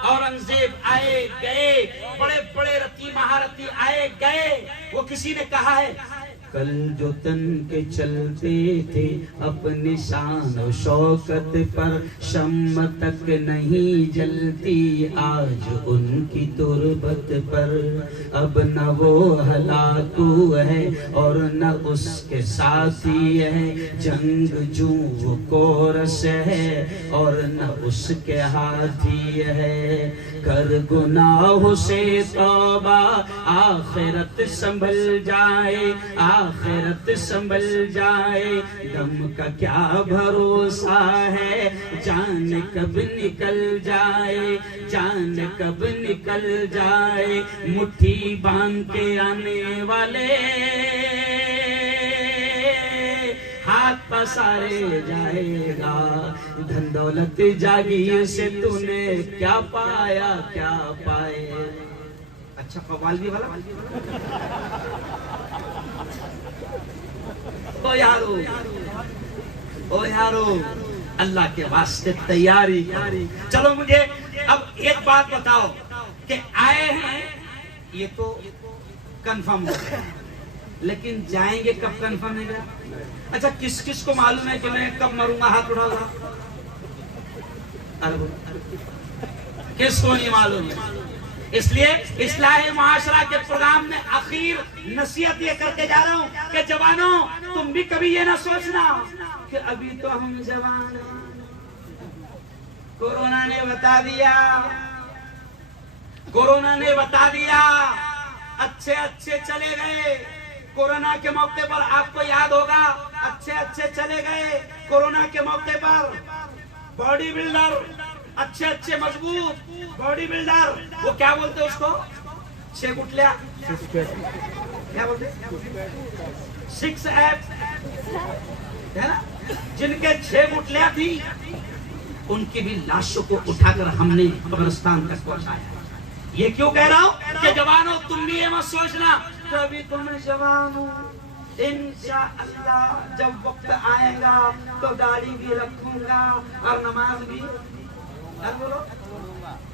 اورنگزیب آئے گئے, بڑے بڑے رتی مہارتی آئے گئے. وہ کسی نے کہا ہے کل جو تن کے چلتے تھے اپنی شان و شوکت پر, شمع تک نہیں جلتی آج ان کی تربت پر. اب نہ وہ ہلاکو ہے اور نہ اس کے ساتھی ہے, جنگ جو وہ کورس ہے اور نہ اس کے ہاتھی ہے. کر گناہ سے توبہ آخرت سنبھل جائے, آخرت سنبھل جائے. دم کا کیا بھروسہ ہے, جان کب نکل جائے, جان کب نکل جائے. مٹھی باندھ کے آنے والے, ہاتھ پسارے جائے گا، دھن دولت جاگیر سے تو نے کیا پایا کیا پائے۔ اچھا قوالوی والا او یارو اللہ کے واسطے تیاری کرو۔ چلو مجھے اب ایک بات بتاؤ کہ آئے ہیں یہ تو کنفرم ہو گیا، لیکن جائیں گے کب کنفرم نہیں گیا؟ اچھا کس کس کو معلوم ہے کہ میں کب مروں گا؟ ہاتھ اٹھاؤ گا۔ کس کو نہیں معلوم ہے؟ اس لیے اصلاح معاشرہ کے پروگرام میں اخیر نصیحت یہ کر کے جا رہا ہوں کہ جوانوں تم بھی کبھی یہ نہ سوچنا کہ ابھی تو ہم جوان ہیں، کورونا نے بتا دیا، کورونا نے بتا دیا، اچھے اچھے چلے گئے۔ کورونا کے موقع پر آپ کو یاد ہوگا اچھے اچھے چلے گئے، کورونا کے موقع پر باڈی بلڈر، اچھے اچھے مضبوط باڈی بلڈر، وہ کیا بولتے اس کو؟ چھ گٹلیا، کیا بولتے؟ سکس ایپ ہے نا، جن کے چھ گٹلیاں تھی ان کی بھی لاشوں کو اٹھا کر ہم نے قبرستان تک پہنچایا۔ یہ کیوں کہہ رہا ہوں کہ جوانوں تم بھی یہ مت سوچنا کہ ابھی تم جوان ہو، انشاءاللہ جب وقت آئے گا تو داڑھی بھی رکھوں گا اور نماز بھی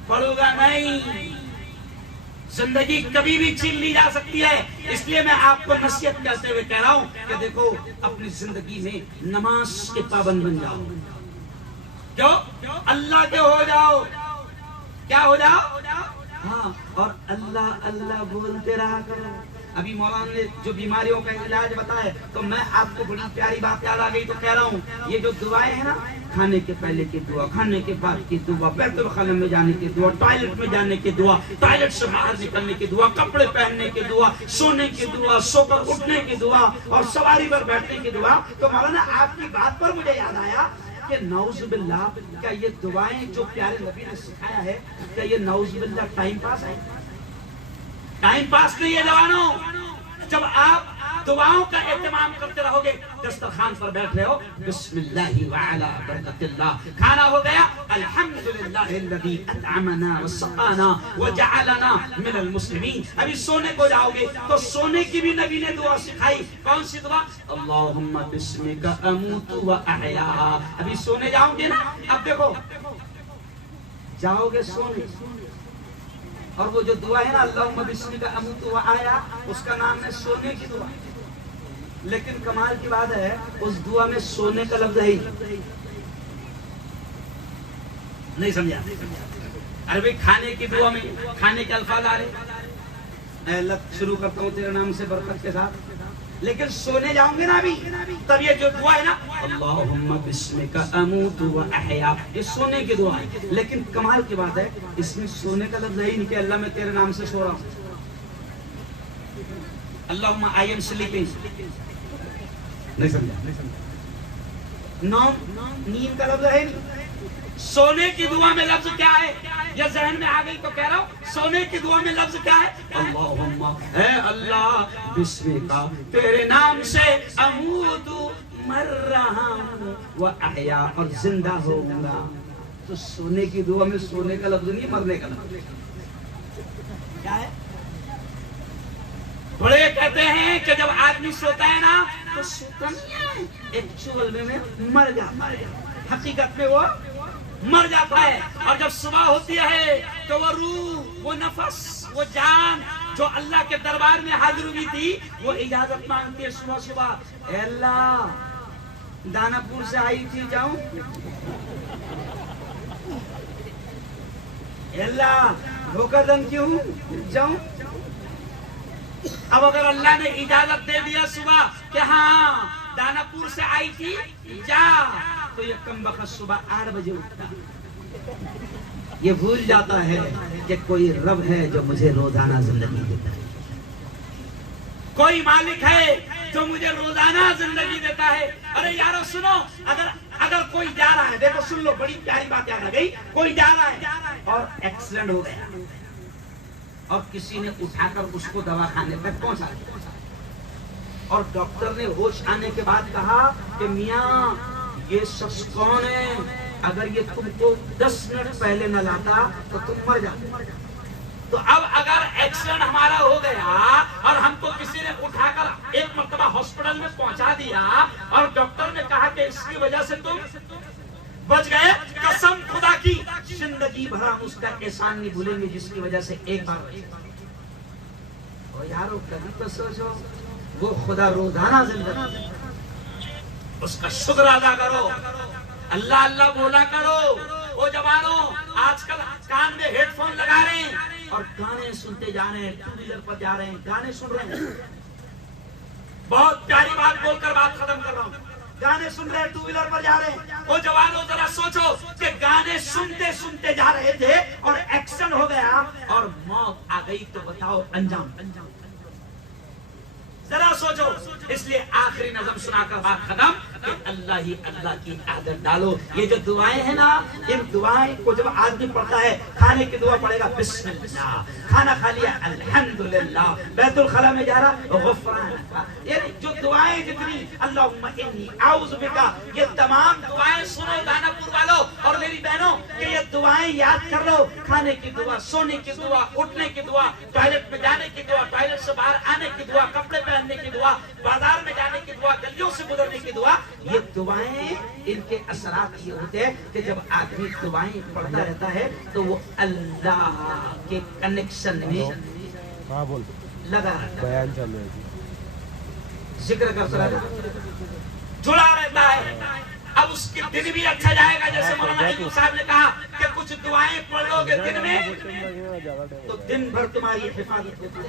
پڑھوں گا نہیں۔ زندگی کبھی بھی چھین لی جا سکتی ہے، اس لیے میں آپ کو نصیحت کرتے ہوئے کہہ رہا ہوں کہ دیکھو اپنی زندگی میں نماز کے پابند بن جاؤ، کیوں؟ اللہ کے ہو جاؤ، کیا ہو جاؤ؟ ہاں، اور اللہ اللہ بولتے رہا کرو۔ ابھی مولانا نے جو بیماریوں کا علاج بتایا تو میں آپ کو بڑی پیاری بات یاد آ گئی تو کہہ رہا ہوں یہ جو دعائیں ہیں نا، کھانے کے پہلے کی دعا، کھانے کے بعد کی دعا، بیت الخلا میں جانے کی دعا، ٹوائلٹ میں جانے کی دعا، ٹوائلٹ سے باہر نکلنے کی دعا، کپڑے پہننے کی دعا، سونے کی دعا، سو کر اٹھنے کی دعا اور سواری پر بیٹھنے کی دعا، تو مولانا آپ کی بات پر مجھے یاد آیا کہ نعوذ باللہ کیا یہ دعائیں جو پیارے نبی نے سکھایا ہے کیا یہ نعوذ باللہ ٹائم پاس ہے؟ ٹائم پاس نہیں ہے جوانوں۔ جب آپ دعاؤں کا اہتمام کرتے رہو گے، دسترخوان پر بیٹھ رہے ہو بسم اللہ وعلا برکت اللہ، کھانا ہو گیا الحمدللہ الذی اطعمنا وسقانا وجعلنا من المسلمین، ابھی سونے کو جاؤ گے تو سونے کی بھی نبی نے دعا سکھائی، کون سی دعا؟ اللہم بسمک اموت و احیا۔ ابھی سونے جاؤ گے نا، اب دیکھو جاؤ گے سونے اور وہ جو دعا ہے نا اللہم بسمک اموت و احیا، اس کا نام ہے سونے کی دعا، لیکن کمال کی بات ہے اس دعا میں سونے کا لفظ ہے نہیں سمجھا؟ عربی کھانے کی دعا میں کھانے کے الفاظ آ رہے، اے اللہ شروع کرتا ہوں تیرے نام سے برکت کے ساتھ، لیکن سونے جاؤں گے نا ابھی تب یہ جو دعا ہے نا اللہم بسمک اموت و احیا، یہ سونے کی دعا ہے، لیکن کمال کی بات ہے اس میں سونے کا لفظ ہے ہی نہیں کہ اللہ میں تیرے نام سے سو رہا ہوں، اللہم آئی ایم سلیپنگ، نہیں سمجھا؟ نیند کا لفظ ہے نہیں، سونے کی دعا میں لفظ کیا ہے؟ یہ ذہن میں آ گئی تو کہہ رہا ہوں سونے کی دعا میں لفظ کیا ہے؟ اللہم اے اللہ بسمکا تیرے نام سے اموت مر رہا ہوں و احیا اور زندہ ہوں گا، تو سونے کی دعا میں سونے کا لفظ نہیں مرنے کا لفظ کیا ہے؟ بڑے کہتے ہیں کہ جب آدمی سوتا ہے نا تو سوتا نہیں ہے، ایکچوئل میں مر جاتا ہے، حقیقت میں وہ مر جاتا ہے، اور جب صبح ہوتی ہے تو وہ روح، وہ نفس، وہ جان جو اللہ کے دربار میں حاضر ہوئی تھی وہ اجازت مانگتی ہے صبح صبح، اے اللہ دانا پور سے آئی تھی جاؤں، اے اللہ دھوکہ کیوں جاؤں؟ اب اگر اللہ نے اجازت دے دیا صبح کہ ہاں دانا پور سے آئی تھی جا، تو یہ کم بخت صبح 8 بجے اٹھتا، یہ بھول جاتا ہے کہ کوئی رب ہے جو مجھے روزانہ زندگی دیتا ہے، کوئی مالک ہے جو مجھے روزانہ زندگی دیتا ہے۔ ارے یارو سنو، اگر کوئی جا رہا ہے، دیکھو سن لو بڑی پیاری بات یاد آ گئی، کوئی جا رہا ہے اور ایکسیڈنٹ ہو گیا اور کسی نے اٹھا کر اس کو دواخانے تک پہنچا دیا، اور ڈاکٹر نے ہوش آنے کے بعد کہا کہ میاں یہ شخص کون ہے؟ اگر یہ تم کو 10 منٹ پہلے نہ لاتا تو تم مر جاتے۔ تو اب اگر ایکسیڈنٹ ہمارا ہو گیا اور ہم کو کسی نے اٹھا کر ایک مرتبہ ہاسپٹل میں پہنچا دیا اور ڈاکٹر نے کہا کہ اس کی وجہ سے تم بچ گئے، قسم خدا کی زندگی بھر ہم اس کا احسان نہیں بھولیں گے جس کی وجہ سے ایک بار یارو کبھی تو سوچو وہ خدا روزانہ زندگی اس کا شکر ادا کرو، اللہ اللہ بولا کرو۔ وہ جوانوں آج کل کان میں ہیڈ فون لگا رہے ہیں اور گانے سنتے جا رہے ہیں، ٹو ویلر پر جا رہے ہیں گانے سن رہے ہیں۔ بہت پیاری بات بول کر بات ختم کر رہا ہوں، گانے سن رہے ہیں، ٹو ویلر پر جا رہے ہیں۔ وہ جوانوں ذرا سوچو کہ گانے سنتے سنتے جا رہے تھے اور ایکسیڈنٹ ہو گیا اور موت آ گئی تو بتاؤ انجام ذرا سوچو۔ اس لیے آخری نظم سنا کر بات ختم کہ اللہ ہی اللہ کی عادت ڈالو۔ یہ جو دعائیں ہیں نا، ان دعائیں کو جب آدمی پڑھتا ہے، کھانے کی دعا پڑھے گا بسم اللہ، کھانا کھا لیا الحمدللہ، بیت الخلا میں جا رہا غفرانک، یعنی جو دعائیں جتنی اللہم انی اعوذ بکا، یہ تمام دعائیں سنو دانا پور والوں اور میری بہنوں کہ یہ دعائیں یاد کر لو۔ کھانے کی دعا، سونے کی دعا، اٹھنے کی دعا، ٹوائلٹ میں جانے کی دعا، ٹوائلٹ سے باہر آنے کی دعا، کپڑے پہننے کی دعا، بازار میں جانے کی دعا، گلیوں سے گزرنے کی دعا۔ یہ دعائیں ان کے اثرات یہ ہوتے ہیں کہ جب آدمی دعائیں پڑھتا رہتا ہے تو وہ اللہ کے کنیکشن میں لگا رہتا ہے، ذکر کرتا رہتا ہے، جڑا رہتا ہے۔ اب اس کے دن بھی اچھا جائے گا، جیسے مولانا ایوب صاحب نے کہا کہ کچھ دعائیں پڑھ لو گے دن میں تو دن بھر تمہاری حفاظت ہوتی ہے،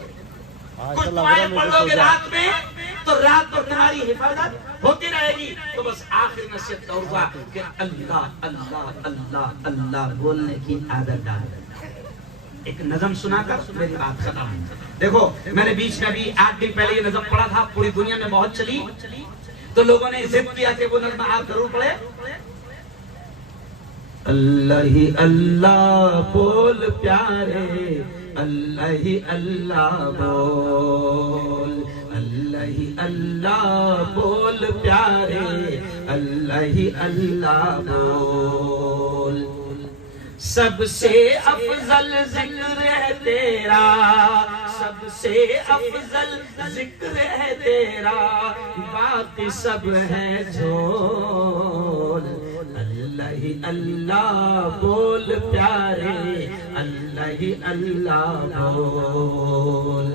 کچھ دعائیں پڑھ لو گے رات میں تو رات بھر تمہاری حفاظت ہوتی رہے گی۔ تو بس آخری نصیحت اور ہوا کہ اللہ اللہ اللہ اللہ بولنے کی عادت ڈال۔ ایک نظم سنا کر میری بات ختم۔ دیکھو میں نے بیچ میں بھی 8 دن پہلے یہ نظم پڑھا تھا، پوری دنیا میں بہت چلی، تو لوگوں نے ضد کیا کہ وہ نظم آپ ضرور پڑھے۔ اللہ ہی اللہ بول پیارے، اللہ ہی اللہ بول، اللہ ہی اللہ بول پیارے، اللہ ہی اللہ بول۔ سب سے افضل ذکر ہے تیرا، سب سے افضل ذکر ہے تیرا، باقی سب ہے جھول۔ اللہ ہی اللہ بول پیارے، اللہ ہی اللہ بول۔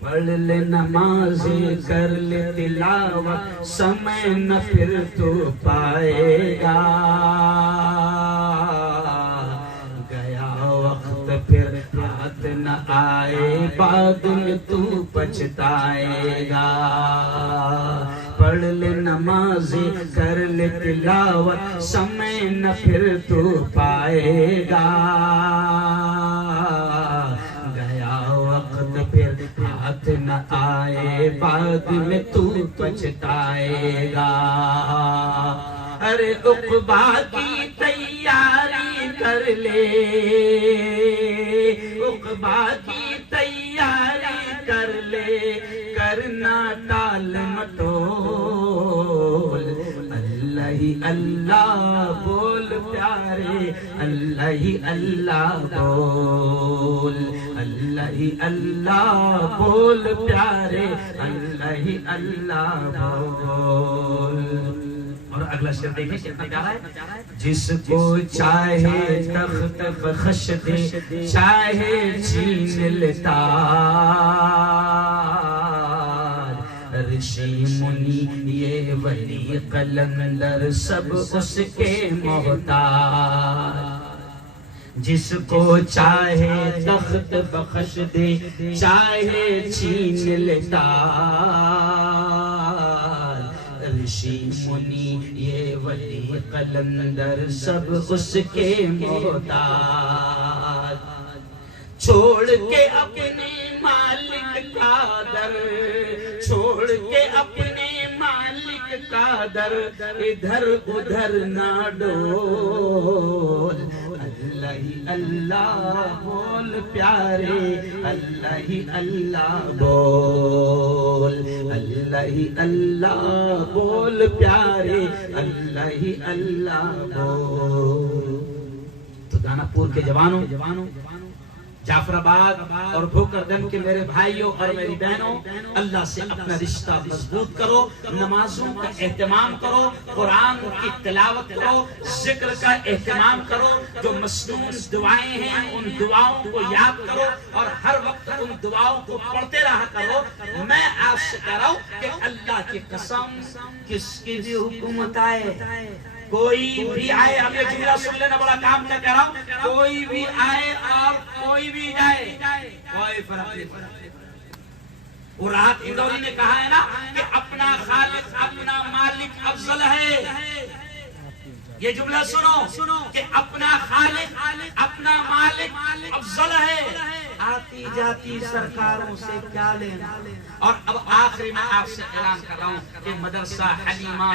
پڑھ لے نماز کر لے تلاوت، سمے نہ پھر تو پائے گا، گیا وقت پھر ہاتھ نہ آئے، بعد میں تو پچھتائے گا۔ پڑھ لے نماز کر لے تلاوت، سمے نہ پھر تو پائے گا، گیا وقت پھر ہاتھ نہ آئے، بعد میں تو پچھتائے گا۔ ارے عقبہ کی تیاری کر لے، عقبہ کی تیاری کر لے، کرنا ٹال مٹول۔ اللہ ہی اللہ بول پیارے، اللہ ہی اللہ بول، اللہ ہی اللہ بول پیارے، اللہ ہی اللہ بول۔ اور اگلا شعر دیکھیں کتنا پیارا ہے۔ جس کو چاہے تخت بخش دے، چاہے چھین لیتا، رشی منی یہ ولی قلندر سب اس کے محتاج۔ جس کو چاہے تخت بخش دے، چاہے چھین لیتا، رشی منی یہ ولی قلندر سب اس کے محتاج۔ چھوڑ کے اپنے مالک کا در، چھوڑ کے اپنے مالک کا در، ادھر ادھر نہ ڈول۔ اللہ ہی اللہ بول پیارے، اللہ ہی اللہ بول، اللہ ہی اللہ بول پیارے، اللہ ہی اللہ بول۔ تو داناپور کے جوانوں، جعفر آباد اور بھوکردن کے میرے بھائیوں اور میری بہنوں، اللہ سے اپنا رشتہ مضبوط کرو، نمازوں کا اہتمام کرو، قرآن کی تلاوت کرو، ذکر کا اہتمام کرو، جو مسنون دعائیں ہیں ان دعاؤں کو یاد کرو اور ہر وقت ان دعاؤں کو پڑھتے رہا کرو۔ میں آپ سے کہہ رہا ہوں کہ اللہ کی قسم کس کی بھی حکومت آئے، کوئی بھی آئے، ہم یہ جملہ سن لینا، بڑا کام کیا کہہ رہا ہوں، کوئی بھی آئے اور کوئی بھی جائے، کوئی فرق نہیں پڑتا۔ وہ راحت اندوری نے کہا ہے نا کہ اپنا خالق اپنا مالک افضل ہے۔ یہ جملہ سنو کہ اپنا خالق اپنا مالک افضل ہے، آتی جاتی سرکاروں سے کیا لینا۔ اور اب آخری میں آپ سے اعلان کر رہا ہوں کہ مدرسہ حلیمہ